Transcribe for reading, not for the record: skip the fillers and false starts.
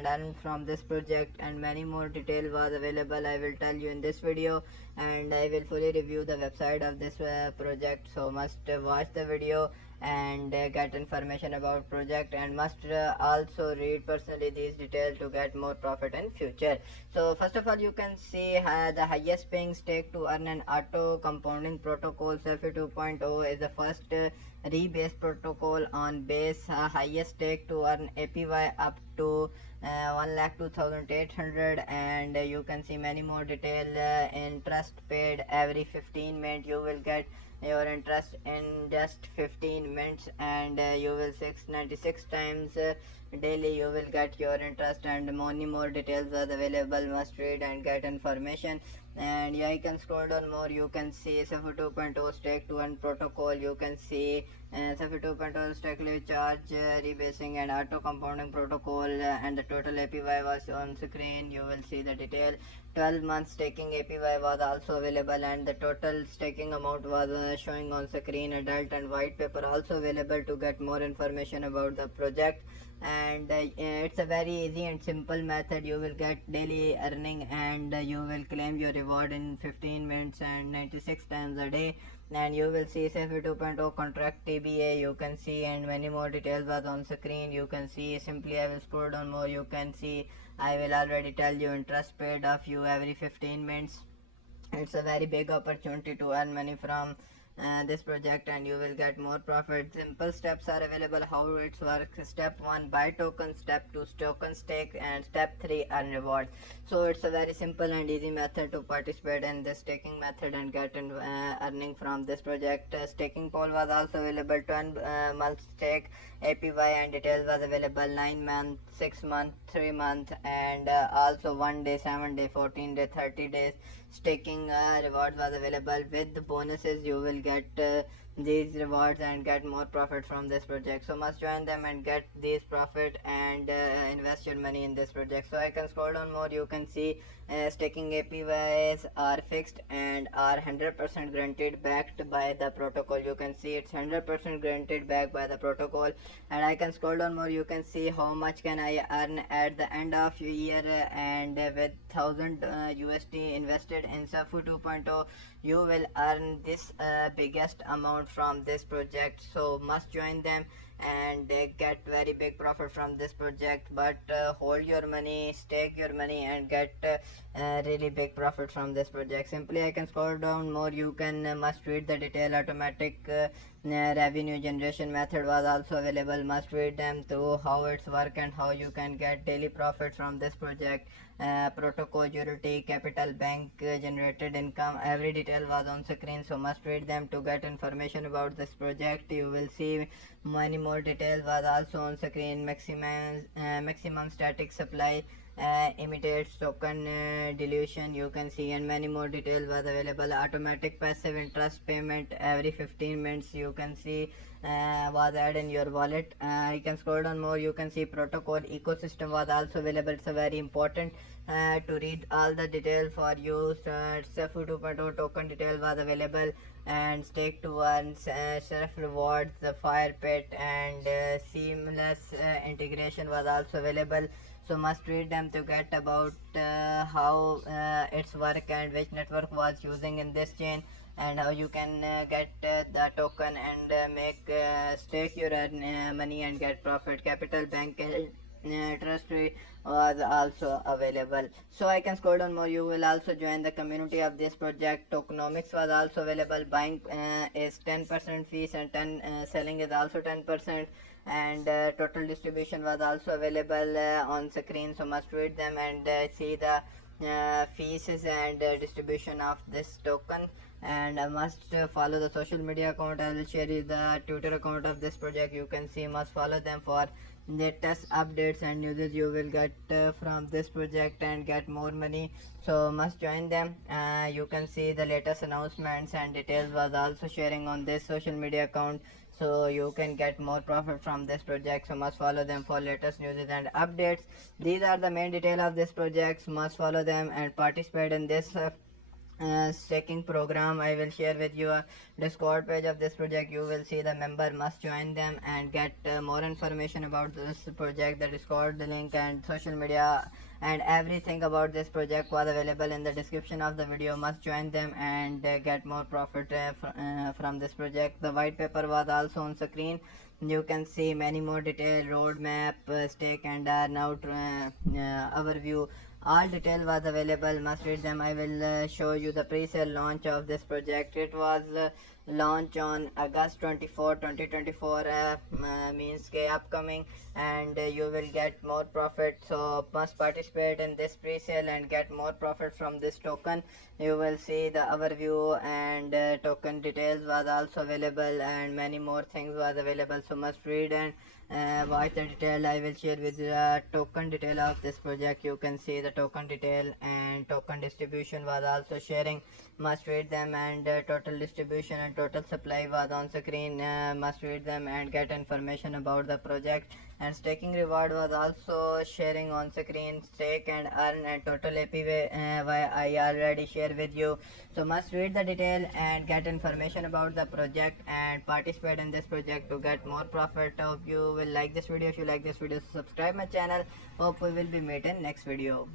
and earn from this project, and many more detail was available. I will tell you in this video, and I will fully review the website of this project. So must watch the video and get information about project, and must also read personally these details to get more profit in future. So first of all, you can see the highest paying stake to earn an auto compounding protocol. SEFI 2.0 is the first rebase protocol on base highest stake to earn APY up to 1,02,800, and you can see many more detail. Interest paid every 15 minutes. You will get your interest in just 15 minutes, and you will 696 times daily you will get your interest, and many more details are available. Must read and get information. And yeah, you can scroll down more. You can see SEFI 2.0 stake to earn protocol. You can see SEFI 2.0 stake charge rebasing and auto compounding protocol, and the total APY was on screen. You will see the detail. 12 months staking APY was also available, and the total staking amount was showing on screen. Adult and white paper also available to get more information about the project. And it's a very easy and simple method. You will get daily earning, and you will claim your reward in 15 minutes and 96 times a day. And you will see SEFI 2.0 contract TBA, you can see, and many more details was on screen. You can see simply I will scroll down more. You can see I will already tell you interest paid of you every 15 minutes. It's a very big opportunity to earn money from this project, and you will get more profit. Simple steps are available how it works. Step 1, buy token. Step 2, token stake. And step 3, earn reward. So it's a very simple and easy method to participate in this staking method and get earning from this project. Staking poll was also available. 12 month stake APY and details was available. 9 month, 6 month, 3 month, and also 1 day, 7 day, 14 day, 30 days staking rewards was available. With the bonuses you will get these rewards and get more profit from this project. So must join them and get these profit and invest your money in this project. So I can scroll down more. You can see staking APYs are fixed and are 100% guaranteed backed by the protocol. You can see it's 100% guaranteed backed by the protocol. And I can scroll down more. You can see how much can I earn at the end of year, and with 1000 USD invested in SEFI 2.0, you will earn this biggest amount from this project. So must join them and get very big profit from this project. But hold your money, stake your money, and get really big profit from this project. Simply I can scroll down more. You can must read the detail. Automatic revenue generation method was also available. Must read them through how it's work and how you can get daily profit from this project. Protocol utility, capital, bank generated income, every detail was on screen. So must read them to get information about this project. You will see many more details was also on screen. Maximum static supply imitates token dilution, you can see, and many more details was available. Automatic passive interest payment every 15 minutes, you can see, was added in your wallet. You can scroll down more. You can see protocol ecosystem was also available. It's a very important to read all the details for you. SEFI 2.0 token detail was available, and stake to earn self rewards, the fire pit, and seamless integration was also available. So must read them to get about how its work and which network was using in this chain, and how you can get the token and make stake your money and get profit. Capital, bank, trust rate was also available. So I can scroll down more. You will also join the community of this project. Tokenomics was also available. Buying is 10% fees, and selling is also 10%, and total distribution was also available on screen. So must read them and see the fees and distribution of this token. And must follow the social media account. I will share you the Twitter account of this project. You can see, must follow them for latest updates and news you will get from this project and get more money. So must join them. You can see the latest announcements and details was also sharing on this social media account, so you can get more profit from this project. So must follow them for latest news and updates. These are the main detail of this project. Must follow them and participate in this staking program. I will share with you a Discord page of this project. You will see the member must join them and get more information about this project. The Discord, the link and social media and everything about this project was available in the description of the video. Must join them and get more profit from this project. The white paper was also on screen. You can see many more detailed roadmap, stake and now overview. All detail was available. Must read them. I will show you the pre-sale launch of this project. It was launched on August 24 2024, means ke upcoming, and you will get more profit. So must participate in this pre-sale and get more profit from this token. You will see the overview and token details was also available, and many more things was available. So must read and watch the detail. I will share with you the token detail of this project. You can see the token detail and token distribution was also sharing. Must read them, and total distribution and total supply was on screen. Must read them and get information about the project. And staking reward was also sharing on screen. Stake and earn and total APY I already share with you. So must read the detail and get information about the project and participate in this project to get more profit. Hope you will like this video. If you like this video, subscribe my channel. Hope we will be meeting next video.